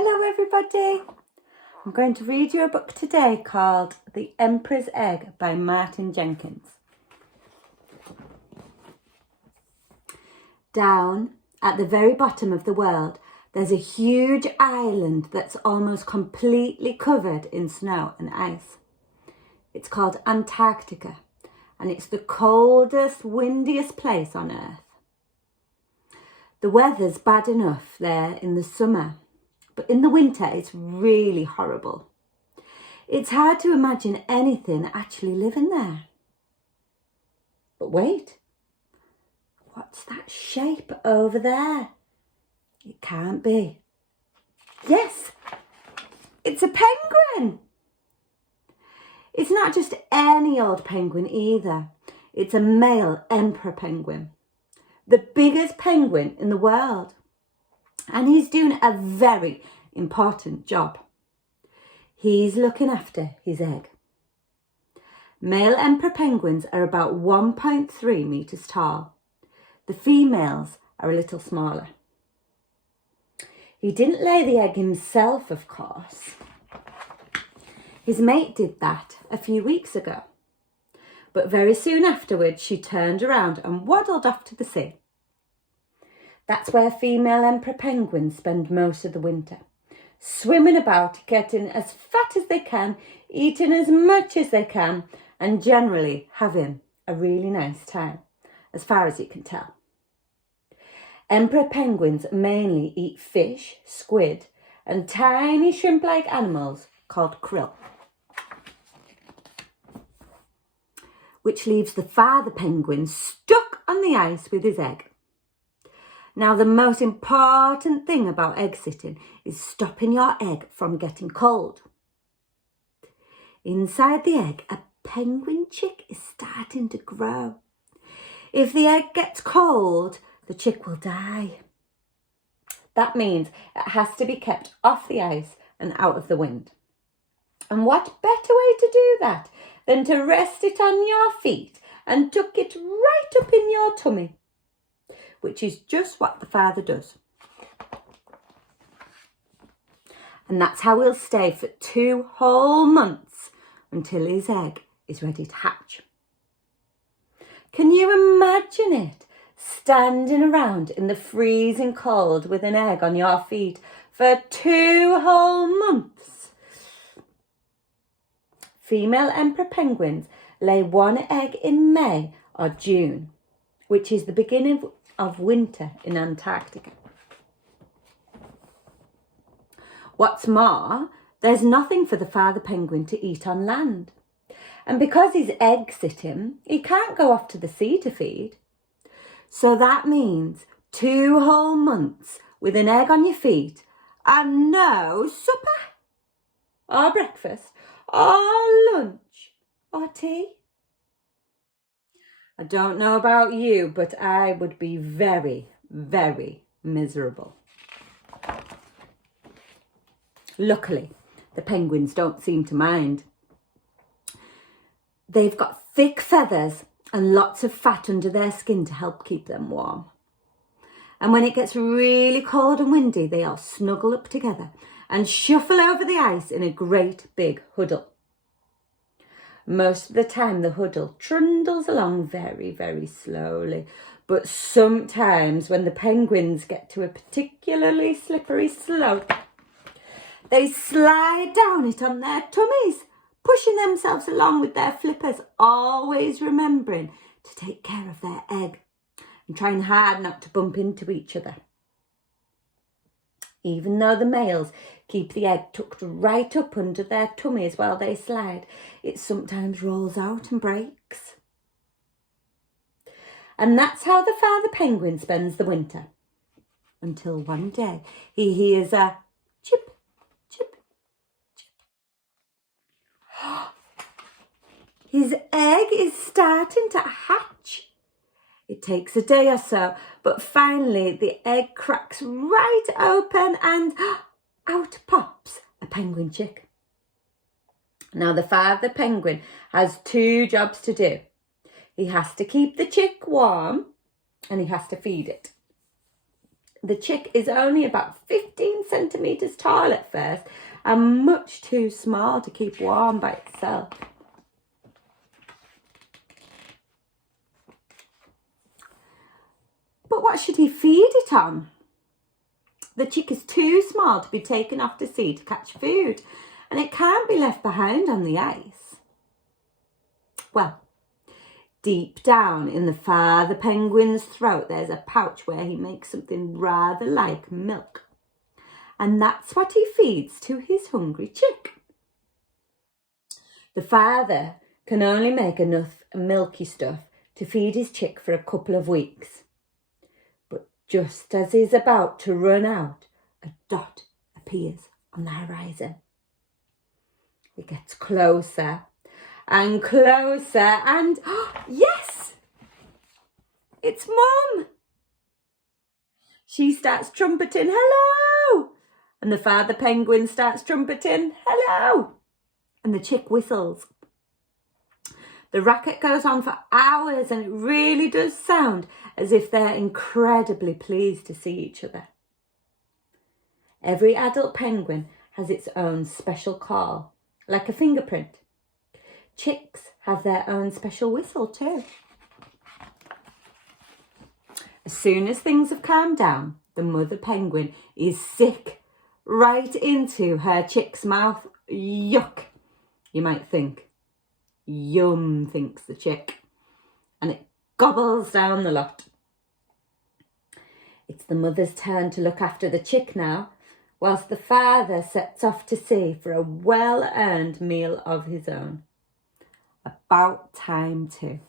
Hello everybody! I'm going to read you a book today called The Emperor's Egg by Martin Jenkins. Down at the very bottom of the world, there's a huge island that's almost completely covered in snow and ice. It's called Antarctica, and it's the coldest, windiest place on Earth. The weather's bad enough there in the summer, but in the winter it's really horrible. It's hard to imagine anything actually living there. But wait, what's that shape over there? It can't be. Yes, it's a penguin. It's not just any old penguin either. It's a male emperor penguin, the biggest penguin in the world. And he's doing a very important job. He's looking after his egg. Male emperor penguins are about 1.3 meters tall. The females are a little smaller. He didn't lay the egg himself, of course. His mate did that a few weeks ago. But very soon afterwards, she turned around and waddled off to the sea. That's where female emperor penguins spend most of the winter, swimming about, getting as fat as they can, eating as much as they can, and generally having a really nice time, as far as you can tell. Emperor penguins mainly eat fish, squid, and tiny shrimp-like animals called krill, which leaves the father penguin stuck on the ice with his egg. Now, the most important thing about egg sitting is stopping your egg from getting cold. Inside the egg, a penguin chick is starting to grow. If the egg gets cold, the chick will die. That means it has to be kept off the ice and out of the wind. And what better way to do that than to rest it on your feet and tuck it right up in your tummy, which is just what the father does. And that's how he'll stay for 2 whole months until his egg is ready to hatch. Can you imagine it? Standing around in the freezing cold with an egg on your feet for 2 whole months. Female emperor penguins lay 1 egg in May or June, which is the beginning of winter in Antarctica. What's more, there's nothing for the father penguin to eat on land. And because he's egg sitting, he can't go off to the sea to feed. So that means 2 whole months with an egg on your feet and no supper or breakfast or lunch or tea. I don't know about you, but I would be very, very miserable. Luckily, the penguins don't seem to mind. They've got thick feathers and lots of fat under their skin to help keep them warm. And when it gets really cold and windy, they all snuggle up together and shuffle over the ice in a great big huddle. Most of the time, the huddle trundles along very, very slowly. But sometimes when the penguins get to a particularly slippery slope, they slide down it on their tummies, pushing themselves along with their flippers, always remembering to take care of their egg and trying hard not to bump into each other. Even though the males keep the egg tucked right up under their tummies while they slide, it sometimes rolls out and breaks. And that's how the father penguin spends the winter, until one day he hears a chip, chip, chip. His egg is starting to hatch. It takes a day or so, but finally the egg cracks right open and out pops a penguin chick. Now the father penguin has 2 jobs to do. He has to keep the chick warm and he has to feed it. The chick is only about 15 centimetres tall at first and much too small to keep warm by itself. But what should he feed it on? The chick is too small to be taken off to sea to catch food, and it can't be left behind on the ice. Well, deep down in the father penguin's throat, there's a pouch where he makes something rather like milk. And that's what he feeds to his hungry chick. The father can only make enough milky stuff to feed his chick for a couple of weeks. But just as he's about to run out, a dot appears on the horizon. It gets closer and closer and, oh, yes! It's Mum! She starts trumpeting, hello! And the father penguin starts trumpeting, hello! And the chick whistles. The racket goes on for hours and it really does sound as if they're incredibly pleased to see each other. Every adult penguin has its own special call, like a fingerprint. Chicks have their own special whistle too. As soon as things have calmed down, the mother penguin is sick right into her chick's mouth. Yuck, you might think. Yum, thinks the chick, and it gobbles down the lot. It's the mother's turn to look after the chick now, whilst the father sets off to sea for a well-earned meal of his own. About time too.